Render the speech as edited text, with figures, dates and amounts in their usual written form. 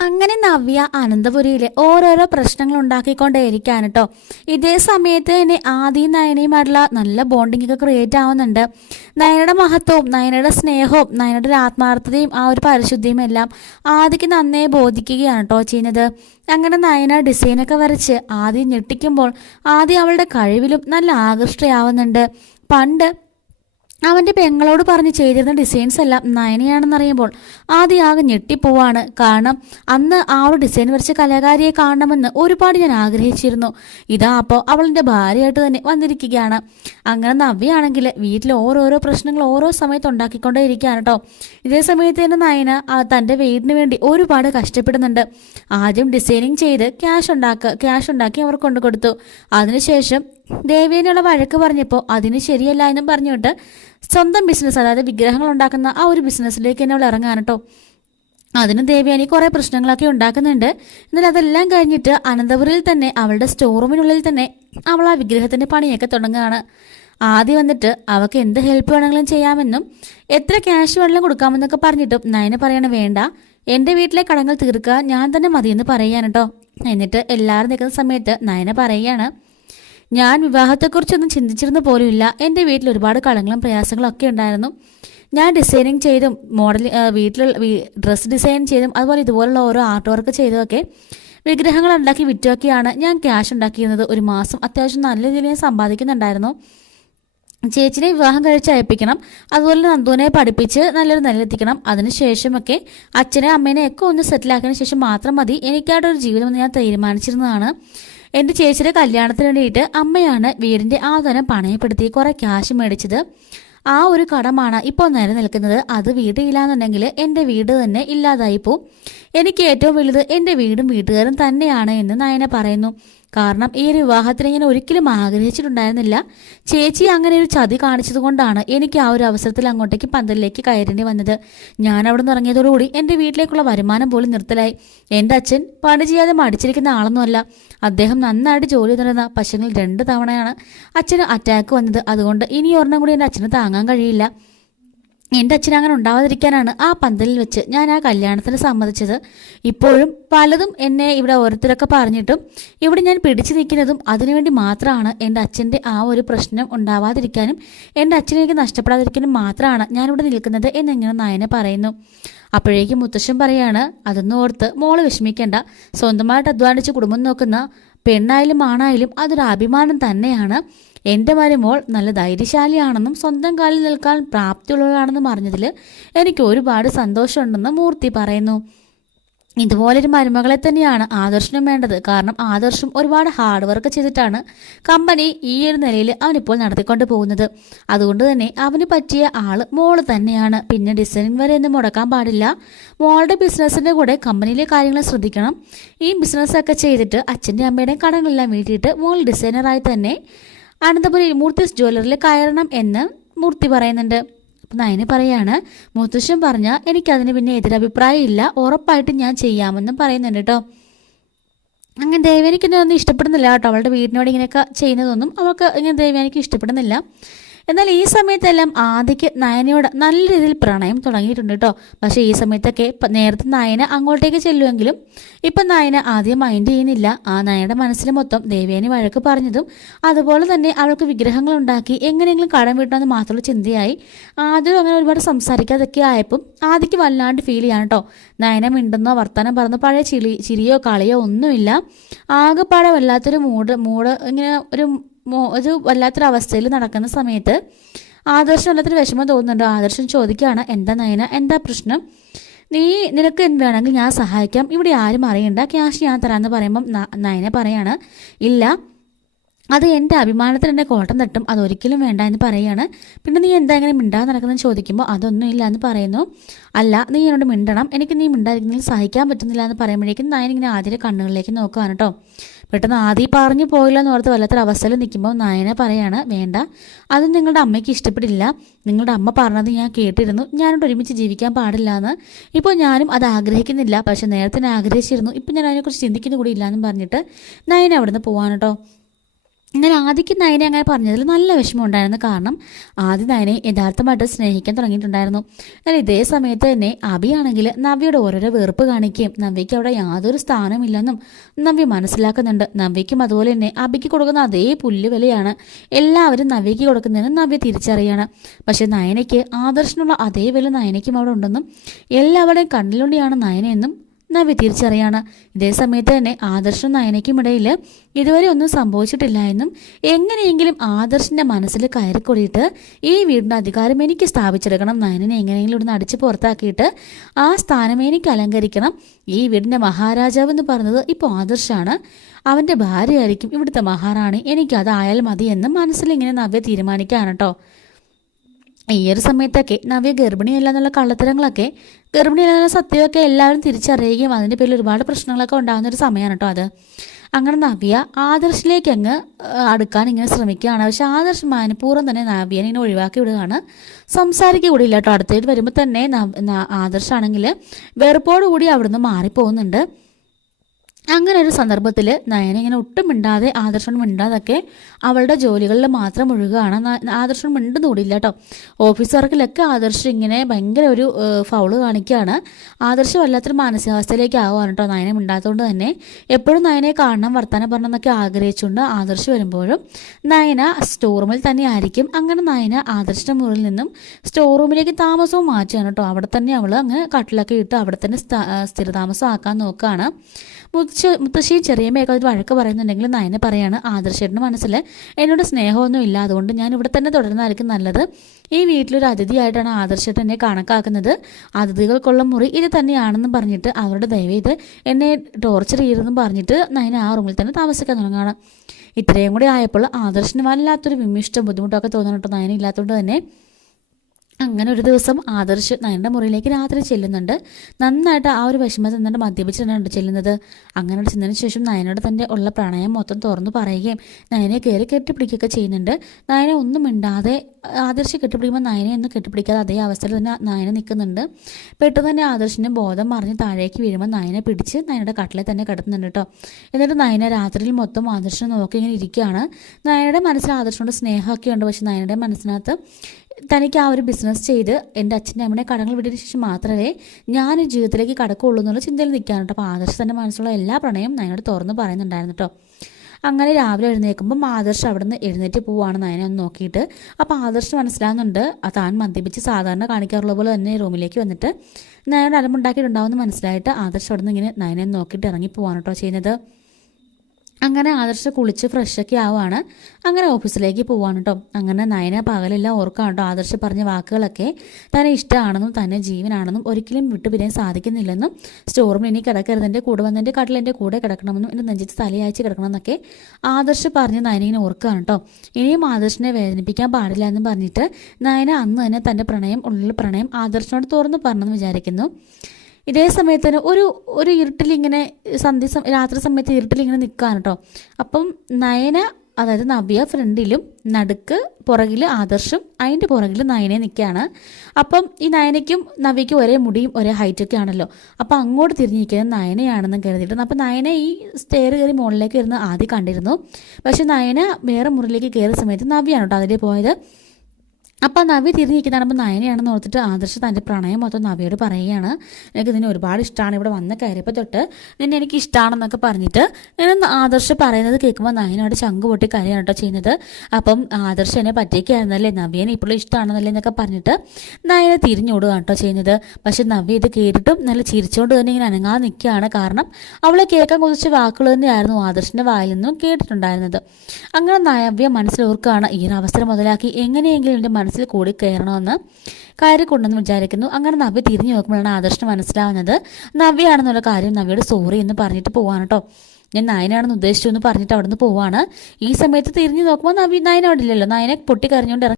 അങ്ങനെ നവ്യ അനന്തപുരിയിലെ ഓരോരോ പ്രശ്നങ്ങൾ ഉണ്ടാക്കിക്കൊണ്ടേയിരിക്കാണ് കേട്ടോ. ഇതേ സമയത്ത് തന്നെ ആദിയും നയനയുമായിട്ടുള്ള നല്ല ബോണ്ടിങ് ഒക്കെ ക്രിയേറ്റ് ആവുന്നുണ്ട്. നയനയുടെ മഹത്വവും നയനയുടെ സ്നേഹവും നയനയുടെ ആത്മാർത്ഥതയും ആ ഒരു പരിശുദ്ധിയും എല്ലാം ആദിക്ക് നന്നേ ബോധിക്കുകയാണ് കേട്ടോ ചെയ്യുന്നത്. അങ്ങനെ നയന ഡിസൈനൊക്കെ വരച്ച് ആദ്യം ഞെട്ടിക്കുമ്പോൾ ആദ്യം അവളുടെ കഴിവിലും നല്ല ആകൃഷ്ടയാവുന്നുണ്ട്. പണ്ട് അവൻ്റെ പെങ്ങളോട് പറഞ്ഞ് ചെയ്തിരുന്ന ഡിസൈൻസ് എല്ലാം നയനയാണെന്നറിയുമ്പോൾ ആദ്യം ആകെ ഞെട്ടിപ്പോവാണ്. കാരണം അന്ന് ആ ഒരു ഡിസൈൻ വരച്ച കലാകാരിയെ കാണണമെന്ന് ഒരുപാട് ഞാൻ ആഗ്രഹിച്ചിരുന്നു. ഇതാ അപ്പോൾ അവളെൻ്റെ ഭാര്യയായിട്ട് തന്നെ വന്നിരിക്കുകയാണ്. അങ്ങനെ നവ്യാണെങ്കിൽ വീട്ടിൽ ഓരോരോ പ്രശ്നങ്ങൾ ഓരോ സമയത്ത് ഉണ്ടാക്കിക്കൊണ്ടേ ഇരിക്കുകയാണ് കേട്ടോ. ഇതേ സമയത്ത് തന്നെ നയന തൻ്റെ വീടിന് വേണ്ടി ഒരുപാട് കഷ്ടപ്പെടുന്നുണ്ട്. ആദ്യം ഡിസൈനിങ് ചെയ്ത് ക്യാഷ് ഉണ്ടാക്കി അവർ കൊണ്ടു കൊടുത്തു. അതിനുശേഷം ദേവേനുള്ള വഴക്ക് പറഞ്ഞപ്പോൾ അതിന് ശരിയല്ല എന്നും പറഞ്ഞുകൊണ്ട് സ്വന്തം ബിസിനസ്, അതായത് വിഗ്രഹങ്ങൾ ഉണ്ടാക്കുന്ന ആ ഒരു ബിസിനസ്സിലേക്ക് തന്നെ അവൾ ഇറങ്ങാൻ കേട്ടോ. അതിന് ദേവയാനി കുറേ പ്രശ്നങ്ങളൊക്കെ ഉണ്ടാക്കുന്നുണ്ട്. എന്നാൽ അതെല്ലാം കഴിഞ്ഞിട്ട് അനന്തപുരിയിൽ തന്നെ അവളുടെ സ്റ്റോർ റൂമിനുള്ളിൽ തന്നെ അവൾ ആ വിഗ്രഹത്തിൻ്റെ പണിയൊക്കെ തുടങ്ങുകയാണ്. ആദ്യം വന്നിട്ട് അവൾക്ക് എന്ത് ഹെൽപ്പ് വേണമെങ്കിലും ചെയ്യാമെന്നും എത്ര ക്യാഷ് വേണമെങ്കിലും കൊടുക്കാമെന്നൊക്കെ പറഞ്ഞിട്ടും നയന പറയണ വേണ്ട, എൻ്റെ വീട്ടിലെ കടങ്ങൾ തീർക്കുക ഞാൻ തന്നെ മതിയെന്ന് പറയാൻ കേട്ടോ. എന്നിട്ട് എല്ലാവരും നിൽക്കുന്ന സമയത്ത് നയന പറയുകയാണ്, ഞാൻ വിവാഹത്തെക്കുറിച്ചൊന്നും ചിന്തിച്ചിരുന്ന പോലുമില്ല. എൻ്റെ വീട്ടിൽ ഒരുപാട് കളങ്ങളും പ്രയാസങ്ങളും ഒക്കെ ഉണ്ടായിരുന്നു. ഞാൻ ഡിസൈനിങ് ചെയ്തും വീട്ടിൽ ഡ്രസ്സ് ഡിസൈൻ ചെയ്തും അതുപോലെ ഇതുപോലുള്ള ഓരോ ആർട്ട് വർക്ക് ചെയ്തുമൊക്കെ വിഗ്രഹങ്ങൾ ഉണ്ടാക്കി വിറ്റുമൊക്കെയാണ് ഞാൻ ക്യാഷ് ഉണ്ടാക്കിയിരുന്നത്. ഒരു മാസം അത്യാവശ്യം നല്ല രീതിയിൽ ഞാൻ സമ്പാദിക്കുന്നുണ്ടായിരുന്നു. ചേച്ചിനെ വിവാഹം കഴിച്ച് അയപ്പിക്കണം, അതുപോലെ നന്ദുവിനെ പഠിപ്പിച്ച് നല്ലൊരു നിലയെത്തിക്കണം. അതിനുശേഷമൊക്കെ അച്ഛനെ അമ്മേനെ ഒക്കെ ഒന്ന് സെറ്റിലാക്കിയതിനു ശേഷം മാത്രം മതി എനിക്കായിട്ടൊരു ജീവിതമെന്ന് ഞാൻ തീരുമാനിച്ചിരുന്നതാണ്. എൻ്റെ ചേച്ചിയുടെ കല്യാണത്തിന് വേണ്ടിയിട്ട് അമ്മയാണ് വീടിൻ്റെ ആദാനം പണയപ്പെടുത്തി കുറേ ക്യാഷ് മേടിച്ചത്. ആ ഒരു കടമാണ് ഇപ്പോൾ നിലനിൽക്കുന്നത്. അത് വീടില്ലാന്നുണ്ടെങ്കിൽ എൻ്റെ വീട് തന്നെ ഇല്ലാതായിപ്പോവും. എനിക്ക് ഏറ്റവും വലുത് എൻ്റെ വീടും വീട്ടുകാരും തന്നെയാണ് എന്ന് നയന പറയുന്നു. കാരണം ഈ ഒരു വിവാഹത്തിന് ഞാൻ ഒരിക്കലും ആഗ്രഹിച്ചിട്ടുണ്ടായിരുന്നില്ല. ചേച്ചി അങ്ങനെ ഒരു ചതി കാണിച്ചത് കൊണ്ടാണ് എനിക്ക് ആ ഒരു അവസരത്തിൽ അങ്ങോട്ടേക്ക് പന്തലിലേക്ക് കയറേണ്ടി വന്നത്. ഞാൻ അവിടെ നിന്ന് ഇറങ്ങിയതോടുകൂടി എൻ്റെ വീട്ടിലേക്കുള്ള വരുമാനം പോലും നിർത്തലായി. എൻ്റെ അച്ഛൻ പണി ചെയ്യാതെ മടിച്ചിരിക്കുന്ന ആളൊന്നുമല്ല. അദ്ദേഹം നന്നായിട്ട് ജോലി തരുന്ന പക്ഷേ 2 തവണയാണ് അച്ഛന് അറ്റാക്ക് വന്നത്. അതുകൊണ്ട് ഇനി ഒരെണ്ണം കൂടി എൻ്റെ അച്ഛന് താങ്ങാൻ കഴിയില്ല. എൻ്റെ അച്ഛൻ അങ്ങനെ ഉണ്ടാവാതിരിക്കാനാണ് ആ പന്തലിൽ വെച്ച് ഞാൻ ആ കല്യാണത്തിന് സമ്മതിച്ചത്. ഇപ്പോഴും പലതും എന്നെ ഇവിടെ ഓരോരുത്തരൊക്കെ പറഞ്ഞിട്ടും ഇവിടെ ഞാൻ പിടിച്ചു നിൽക്കുന്നതും അതിനുവേണ്ടി മാത്രമാണ്. എൻ്റെ അച്ഛൻ്റെ ആ ഒരു പ്രശ്നം ഉണ്ടാവാതിരിക്കാനും എൻ്റെ അച്ഛനെനിക്ക് നഷ്ടപ്പെടാതിരിക്കാനും മാത്രമാണ് ഞാനിവിടെ നിൽക്കുന്നത് എന്നിങ്ങനെ നയന പറയുന്നു. അപ്പോഴേക്കും മുത്തശ്ശൻ പറയാണ്, അതൊന്നും ഓർത്ത് മോള് വിഷമിക്കേണ്ട. സ്വന്തമായിട്ട് അധ്വാനിച്ച് കുടുംബം നോക്കുന്ന പെണ്ണായാലും ആണായാലും അതൊരു അഭിമാനം തന്നെയാണ്. എൻ്റെ മരുമോൾ നല്ല ധൈര്യശാലിയാണെന്നും സ്വന്തം കാലിൽ നിൽക്കാൻ പ്രാപ്തിയുള്ളവരാണെന്നും അറിഞ്ഞതിൽ എനിക്ക് ഒരുപാട് സന്തോഷമുണ്ടെന്ന് മൂർത്തി പറയുന്നു. ഇതുപോലൊരു മരുമകളെ തന്നെയാണ് ആദർശനും വേണ്ടത്. കാരണം ആദർശം ഒരുപാട് ഹാർഡ് വർക്ക് ചെയ്തിട്ടാണ് കമ്പനി ഈ ഒരു നിലയിൽ അവനിപ്പോൾ നടത്തിക്കൊണ്ട് പോകുന്നത്. അതുകൊണ്ട് തന്നെ അവന് പറ്റിയ ആള് മോള് തന്നെയാണ്. പിന്നെ ഡിസൈനിങ് വരെ ഒന്നും മുടക്കാൻ പാടില്ല. മോളുടെ ബിസിനസ്സിൻ്റെ കൂടെ കമ്പനിയിലെ കാര്യങ്ങൾ ശ്രദ്ധിക്കണം. ഈ ബിസിനസ്സൊക്കെ ചെയ്തിട്ട് അച്ഛൻ്റെ അമ്മയുടെയും കടങ്ങളെല്ലാം വീട്ടിയിട്ട് മോൾ ഡിസൈനറായി തന്നെ അനന്തപുരി മൂർത്തിസ് ജ്വല്ലറിൽ കയറണം എന്ന് മൂർത്തി പറയുന്നുണ്ട്. നയന പറയാണ്, മുത്തശ്ശൻ പറഞ്ഞ എനിക്കതിന് പിന്നെ എതിരഭിപ്രായം ഇല്ല, ഉറപ്പായിട്ടും ഞാൻ ചെയ്യാമെന്നും പറയുന്നുണ്ട് കേട്ടോ. അങ്ങനെ ദേവയാനിക്കൊന്നും ഇഷ്ടപ്പെടുന്നില്ല കേട്ടോ. അവളുടെ വീടിനോട് ഇങ്ങനെയൊക്കെ ചെയ്യുന്നതൊന്നും അവൾക്ക് ഇങ്ങനെ ദേവയാനിക്ക് ഇഷ്ടപ്പെടുന്നില്ല. എന്നാൽ ഈ സമയത്തെല്ലാം ആദിക്ക് നയനയോട് നല്ല രീതിയിൽ പ്രണയം തുടങ്ങിയിട്ടുണ്ട് കേട്ടോ. പക്ഷേ ഈ സമയത്തൊക്കെ നേരത്തെ നയന അങ്ങോട്ടേക്ക് ചെല്ലുമെങ്കിലും ഇപ്പം നയന ആദ്യം മൈൻഡ് ചെയ്യുന്നില്ല. ആ നയനയുടെ മനസ്സിൽ മൊത്തം ദേവയാനി വഴക്ക് പറഞ്ഞതും അതുപോലെ തന്നെ അവൾക്ക് വിഗ്രഹങ്ങൾ ഉണ്ടാക്കി എങ്ങനെയെങ്കിലും കടം വീട്ടണമെന്ന് മാത്രമുള്ള ചിന്തയായി. ആദ്യം അങ്ങനെ ഒരുപാട് സംസാരിക്കാതൊക്കെ ആയപ്പം ആദിക്ക് വല്ലാണ്ട് ഫീൽ ചെയ്യാണ് കേട്ടോ. നയന മിണ്ടുന്നോ വർത്തമാനം പറഞ്ഞോ പഴയ ചിരിയോ കളിയോ ഒന്നുമില്ല. ആകെപ്പാടെ വല്ലാത്തൊരു മൂഡ് ഇങ്ങനെ ഒരു വല്ലാത്തൊരവസ്ഥയിൽ നടക്കുന്ന സമയത്ത് ആദർശം വല്ലാത്തൊരു വിഷമം തോന്നുന്നുണ്ട്. ആദർശം ചോദിക്കുകയാണ്, എന്താ നയന, എന്താ പ്രശ്നം? നിനക്ക് എന്ത് വേണമെങ്കിൽ ഞാൻ സഹായിക്കാം, ഇവിടെ ആരും അറിയണ്ട, ക്യാഷ് ഞാൻ തരാമെന്ന് പറയുമ്പം നയന പറയാണ്, ഇല്ല, അത് എൻ്റെ അഭിമാനത്തിന് എൻ്റെ കോട്ടം തട്ടും, അതൊരിക്കലും വേണ്ട എന്ന് പറയുകയാണ്. പിന്നെ നീ എന്താ ഇങ്ങനെ മിണ്ടാതെ നടക്കുന്നതെന്ന് ചോദിക്കുമ്പോൾ അതൊന്നും ഇല്ല എന്ന് പറയുന്നു. അല്ല, നീ എന്നോട് മിണ്ടണം, എനിക്ക് നീ മിണ്ടാതിരിക്കുന്നതിൽ സഹിക്കാൻ പറ്റുന്നില്ല എന്ന് പറയുമ്പോഴേക്കും നയൻ ഇങ്ങനെ ആദ്യം കണ്ണുകളിലേക്ക് നോക്കുകയാണ് കേട്ടോ. പെട്ടെന്ന് ആദ്യം പറഞ്ഞു പോയില്ല എന്ന് ഓർത്ത് വല്ലാത്തൊരവസ്ഥയിൽ നിൽക്കുമ്പോൾ നയന പറയാണ്, വേണ്ട, അത് നിങ്ങളുടെ അമ്മയ്ക്ക് ഇഷ്ടപ്പെടില്ല. നിങ്ങളുടെ അമ്മ പറഞ്ഞത് ഞാൻ കേട്ടിരുന്നു, ഞാനോട് ഒരുമിച്ച് ജീവിക്കാൻ പാടില്ല എന്ന്. ഇപ്പോൾ ഞാനും അത് ആഗ്രഹിക്കുന്നില്ല, പക്ഷെ നേരത്തെ ഞാൻ ആഗ്രഹിച്ചിരുന്നു, ഇപ്പം ഞാൻ അതിനെക്കുറിച്ച് ചിന്തിക്കുന്ന കൂടി ഇല്ല എന്നും പറഞ്ഞിട്ട് നയന അവിടുന്ന് പോവാണ് കേട്ടോ. അങ്ങനെ ആദ്യക്ക് നയനെ അങ്ങനെ പറഞ്ഞതിൽ നല്ല വിഷമം ഉണ്ടായിരുന്നു. കാരണം ആദ്യം നയനെ യഥാർത്ഥമായിട്ട് സ്നേഹിക്കാൻ തുടങ്ങിയിട്ടുണ്ടായിരുന്നു. എന്നാൽ ഇതേ സമയത്ത് തന്നെ അബിയാണെങ്കിൽ നവ്യയുടെ ഓരോരോ വെറുപ്പ് കാണിക്കുകയും നവ്യയ്ക്ക് അവിടെ യാതൊരു സ്ഥാനമില്ലെന്നും നവ്യ മനസ്സിലാക്കുന്നുണ്ട്. നവ്യയ്ക്കും അതുപോലെ തന്നെ അബിക്ക് കൊടുക്കുന്ന അതേ പുല്ലുവിലയാണ് എല്ലാവരും നവ്യയ്ക്ക് കൊടുക്കുന്നതെന്ന് നവ്യ തിരിച്ചറിയാണ്. പക്ഷെ നയനയ്ക്ക് ആദർശനുള്ള അതേ വില നയനയ്ക്കും അവിടെ ഉണ്ടെന്നും എല്ലാവരുടെയും കണ്ണിലൂടെയാണ് നയനെന്നും നവ്യ തിരിച്ചറിയാണ്. ഇതേ സമയത്ത് തന്നെ ആദർശം നയനയ്ക്കും ഇടയിൽ ഇതുവരെ ഒന്നും സംഭവിച്ചിട്ടില്ല എന്നും എങ്ങനെയെങ്കിലും ആദർശിന്റെ മനസ്സിൽ കയറിക്കൊടിയിട്ട് ഈ വീടിന്റെ അധികാരം എനിക്ക് സ്ഥാപിച്ചെടുക്കണം, നയനെ എങ്ങനെയെങ്കിലും ഇവിടുന്ന് അടിച്ച് പുറത്താക്കിയിട്ട് ആ സ്ഥാനം എനിക്ക് അലങ്കരിക്കണം, ഈ വീടിന്റെ മഹാരാജാവ് എന്ന് പറയുന്നത് ഇപ്പോൾ ആദർശാണ്, അവന്റെ ഭാര്യയായിരിക്കും ഇവിടുത്തെ മഹാറാണി, എനിക്കതായാൽ മതി എന്ന് മനസ്സിലിങ്ങനെ നവ്യ തീരുമാനിക്കുകയാണ് കേട്ടോ. ഈ ഒരു സമയത്തൊക്കെ നവ്യ ഗർഭിണിയല്ല എന്നുള്ള കള്ളത്തരങ്ങളൊക്കെ, ഗർഭിണിയല്ല എന്നുള്ള സത്യമൊക്കെ എല്ലാവരും തിരിച്ചറിയുകയും അതിൻ്റെ പേരിൽ ഒരുപാട് പ്രശ്നങ്ങളൊക്കെ ഉണ്ടാകുന്ന ഒരു സമയമാണ് കേട്ടോ അത്. അങ്ങനെ നവ്യ ആദർശിലേക്ക് അങ്ങ് അടുക്കാൻ ഇങ്ങനെ ശ്രമിക്കുകയാണ്. പക്ഷെ ആദർശ് മനഃപൂർവ്വം തന്നെ നവ്യനെ ഇങ്ങനെ ഒഴിവാക്കി വിടുകയാണ്, സംസാരിക്കുക കൂടി ഇല്ല കേട്ടോ. അടുത്തേക്ക് വരുമ്പോൾ തന്നെ ആദർശാണെങ്കിൽ വെറുപ്പോടുകൂടി അവിടുന്ന് മാറിപ്പോകുന്നുണ്ട്. അങ്ങനെ ഒരു സന്ദർഭത്തിൽ നയന ഇങ്ങനെ ഒട്ടും മിണ്ടാതെ ആദർശം മിണ്ടാതൊക്കെ അവളുടെ ജോലികളിൽ മാത്രം മുഴുകുകയാണ്. ആദർശം മിണ്ടുന്നൂടില്ല കേട്ടോ. ഓഫീസ് വർക്കിലൊക്കെ ആദർശം ഇങ്ങനെ ഭയങ്കര ഒരു ഫൗള് കാണിക്കുകയാണ്. ആദർശം വല്ലാത്തൊരു മാനസികാവസ്ഥയിലേക്ക് ആവുകയാണ് കേട്ടോ നയന മിണ്ടാത്തതുകൊണ്ട് തന്നെ. എപ്പോഴും നയനെ കാണണം വർത്താനം പറഞ്ഞെന്നൊക്കെ ആഗ്രഹിച്ചുകൊണ്ട് ആദർശം വരുമ്പോഴും നയന സ്റ്റോർ റൂമിൽ തന്നെ ആയിരിക്കും. അങ്ങനെ നയന ആദർശിൻ്റെ മുറിയിൽ നിന്നും സ്റ്റോർ റൂമിലേക്ക് താമസവും മാറ്റുകയാണ് കേട്ടോ. അവിടെ തന്നെ അവൾ അങ്ങ് കട്ടിലൊക്കെ ഇട്ട് അവിടെ തന്നെ സ്ഥിരതാമസം ആക്കാൻ നോക്കുകയാണ്. മുത്തശ്ശിയും ചെറിയമ്മയൊക്കെ ഒരു വഴക്ക് പറയുന്നുണ്ടെങ്കിൽ നയനെ പറയാണ്, ആദർശേട്ടൻ്റെ മനസ്സിൽ എന്നോട് സ്നേഹമൊന്നും ഇല്ല, അതുകൊണ്ട് ഞാൻ ഇവിടെ തന്നെ തുടരുന്നതായിരിക്കും നല്ലത്. ഈ വീട്ടിലൊരു അതിഥിയായിട്ടാണ് ആദർശേട്ടൻ എന്നെ കണക്കാക്കുന്നത്, അതിഥികൾക്കുള്ള മുറി ഇത് തന്നെയാണെന്ന് പറഞ്ഞിട്ട് അവരുടെ ദയവേത് എന്നെ ടോർച്ചർ ചെയ്യരുതെന്ന് പറഞ്ഞിട്ട് നയനെ ആ റൂമിൽ തന്നെ താമസിക്കാൻ തുടങ്ങുകയാണ്. ഇത്രയും കൂടി ആയപ്പോൾ ആദർശന് വല്ലാത്തൊരു വിമിഷ്ടം ബുദ്ധിമുട്ടൊക്കെ തോന്നുന്നുണ്ടോ നയന ഇല്ലാത്തതുകൊണ്ട് തന്നെ. അങ്ങനെ ഒരു ദിവസം ആദർശ് നയൻ്റെ മുറിയിലേക്ക് രാത്രി ചെല്ലുന്നുണ്ട്. നന്നായിട്ട് ആ ഒരു വിഷമത്തിൽ നിന്നിട്ട് മദ്യപിച്ചിട്ടാണ് ചെല്ലുന്നത്. അങ്ങനെ ചെന്നതിന് ശേഷം നയനോട് തൻ്റെ ഉള്ള പ്രണയം മൊത്തം തുറന്നു പറയുകയും നയനെ കയറി കെട്ടിപ്പിടിക്കുകയൊക്കെ ചെയ്യുന്നുണ്ട്. നയനെ ഒന്നും മിണ്ടാതെ ആദർശ് കെട്ടിപ്പിടിക്കുമ്പോൾ നയനെ ഒന്നും കെട്ടിപ്പിടിക്കാതെ അതേ അവസ്ഥയിൽ തന്നെ നയന നിൽക്കുന്നുണ്ട്. പെട്ടെന്ന് തന്നെ ആദർശിൻ്റെ ബോധം മറിഞ്ഞ് താഴേക്ക് വീഴുമ്പോൾ നയനെ പിടിച്ച് നയനയുടെ കട്ടിലെ തന്നെ കിടത്തുന്നുണ്ട് കേട്ടോ. എന്നിട്ട് നയന രാത്രിയിൽ മൊത്തം ആദർശനെ നോക്കി ഇങ്ങനെ ഇരിക്കുകയാണ്. നയനയുടെ മനസ്സിൽ ആദർശനോട് സ്നേഹമൊക്കെ ഉണ്ട്. പക്ഷെ നയനയുടെ മനസ്സിനകത്ത് തനിക്ക് ആ ഒരു ബിസിനസ് ചെയ്ത് എൻ്റെ അച്ഛൻ്റെ അമ്മയുടെ കടങ്ങൾ വിട്ടതിന് ശേഷം മാത്രമേ ഞാൻ ജീവിതത്തിലേക്ക് കടക്കുള്ളൂ എന്നുള്ള ചിന്തയിൽ നിൽക്കാനുണ്ട്. അപ്പോൾ ആദർശ് തൻ്റെ മനസ്സിലുള്ള എല്ലാ പ്രണയം നയനോട് തുറന്ന് പറയുന്നുണ്ടായിരുന്നു കേട്ടോ. അങ്ങനെ രാവിലെ എഴുന്നേൽക്കുമ്പോൾ ആദർശ് അവിടെ നിന്ന് എഴുന്നേറ്റ് പോവുകയാണ് നയനെ ഒന്ന് നോക്കിയിട്ട്. അപ്പോൾ ആദർശ് മനസ്സിലാകുന്നുണ്ട് താൻ മദ്യപിച്ച് സാധാരണ കാണിക്കാറുള്ള പോലെ തന്നെ റൂമിലേക്ക് വന്നിട്ട് നയനോട് അലമ്പുണ്ടാക്കിയിട്ടുണ്ടാവുമെന്ന് മനസ്സിലായിട്ട് ആദർശ് അവിടെ നിന്ന് ഇങ്ങനെ നയനെ നോക്കിയിട്ട് ഇറങ്ങി പോവാണ് കേട്ടോ ചെയ്യുന്നത്. അങ്ങനെ ആദർശ് കുളിച്ച് ഫ്രഷൊക്കെ ആവുകയാണ്. അങ്ങനെ ഓഫീസിലേക്ക് പോവാണ് കേട്ടോ. അങ്ങനെ നയന പകലെല്ലാം ഓർക്കാണ് കേട്ടോ ആദർശ് പറഞ്ഞ വാക്കുകളൊക്കെ. തന്നെ ഇഷ്ടമാണെന്നും തന്നെ ജീവനാണെന്നും ഒരിക്കലും വിട്ടുപിരിയാൻ സാധിക്കുന്നില്ലെന്നും സ്റ്റോർ റൂമിൽ ഇനി കിടക്കരുത്, എൻ്റെ കൂടെ വന്ന് എൻ്റെ കട്ടിലെൻ്റെ കൂടെ കിടക്കണമെന്നും എൻ്റെ നെഞ്ചത്ത് തലയാഴ്ച കിടക്കണമെന്നൊക്കെ ആദർശ് പറഞ്ഞ് നയന ഇങ്ങനെ ഓർക്കുകയാണ് കേട്ടോ. ഇനിയും ആദർശിനെ വേദനിപ്പിക്കാൻ പാടില്ല എന്ന് പറഞ്ഞിട്ട് നയന അന്ന് തന്നെ തൻ്റെ ഉള്ളിൽ പ്രണയം ആദർശിനോട് തുറന്ന് പറഞ്ഞെന്ന് വിചാരിക്കുന്നു. ഇതേ സമയത്ത് തന്നെ ഒരു ഇരുട്ടിലിങ്ങനെ രാത്രി സമയത്ത് ഇരുട്ടിലിങ്ങനെ നിൽക്കുകയാണ് കേട്ടോ. അപ്പം നയന, അതായത് നവ്യ ഫ്രണ്ടിലും നടുക്ക് പുറകിൽ ആദർശും അതിൻ്റെ പുറകിൽ നയനെ നിൽക്കുകയാണ്. അപ്പം ഈ നയനയ്ക്കും നവ്യയ്ക്കും ഒരേ മുടിയും ഒരേ ഹൈറ്റൊക്കെ ആണല്ലോ. അപ്പം അങ്ങോട്ട് തിരിഞ്ഞിരിക്കുന്നത് നയനയാണെന്ന് കരുതിയിട്ടുണ്ട്. അപ്പം നയന ഈ സ്റ്റെയർ കയറി മുകളിലേക്ക് വരുന്ന ആദ്യം കണ്ടിരുന്നു. പക്ഷെ നയന വേറെ മുറിയിലേക്ക് കയറിയ സമയത്ത് നവ്യാണ് കേട്ടോ അതിലേ പോയത്. അപ്പം നവ്യ തിരിഞ്ഞിരിക്കുന്നതാകുമ്പോൾ നയനയാണെന്ന് ഓർത്തിട്ട് ആദർശ് തൻ്റെ പ്രണയം മൊത്തം നവ്യയോട് പറയുകയാണ്, എനിക്ക് നിന്നെ ഒരുപാട് ഇഷ്ടമാണ്, ഇവിടെ വന്ന് കയറിയപ്പോൾ തൊട്ട് നിന്നെ എനിക്ക് ഇഷ്ടമാണെന്നൊക്കെ പറഞ്ഞിട്ട് ഇങ്ങനെ ആദർശ് പറയുന്നത് കേൾക്കുമ്പോൾ നയനോട് ചങ്ക് പൊട്ടി കരയാണ് കേട്ടോ ചെയ്യുന്നത്. അപ്പം ആദർശ് എന്നെ പറ്റിയൊക്കെയായിരുന്നല്ലേ, നവ്യനെ ഇപ്പോഴും ഇഷ്ടമാണെന്നല്ലേ എന്നൊക്കെ പറഞ്ഞിട്ട് നയനെ തിരിഞ്ഞോടുകയാണ് കേട്ടോ ചെയ്യുന്നത്. പക്ഷെ നവ്യ ഇത് കേട്ടിട്ടും നല്ല ചിരിച്ചുകൊണ്ട് തന്നെ ഇങ്ങനെ അനങ്ങാതെ നിൽക്കുകയാണ്. കാരണം അവളെ കേൾക്കാൻ കുറിച്ച് വാക്കുകൾ തന്നെയായിരുന്നു ആദർശിൻ്റെ വായിൽ നിന്നും കേട്ടിട്ടുണ്ടായിരുന്നത്. അങ്ങനെ നവ്യ മനസ്സിലോർക്കുകയാണ്, ഈ ഒരു അവസരം മുതലാക്കി എങ്ങനെയെങ്കിലും എൻ്റെ മനസ്സിൽ കൂടി കയറണമെന്ന് കയറിക്കൊണ്ടെന്ന് വിചാരിക്കുന്നു. അങ്ങനെ നവ്യ തിരിഞ്ഞു നോക്കുമ്പോഴാണ് ആദർശിന് മനസ്സിലാവുന്നത് നവ്യയാണെന്നുള്ള കാര്യം. നവ്യയോട് സോറി എന്ന് പറഞ്ഞിട്ട് പോവാണ് കേട്ടോ. ഞാൻ നയനാണെന്ന് ഉദ്ദേശിച്ചു എന്ന് പറഞ്ഞിട്ട് അവിടെ നിന്ന് പോവാണ്. ഈ സമയത്ത് തിരിഞ്ഞു നോക്കുമ്പോൾ നയന അവിടെ ഇല്ലല്ലോ. നയനെ പൊട്ടിക്കരഞ്ഞുകൊണ്ട്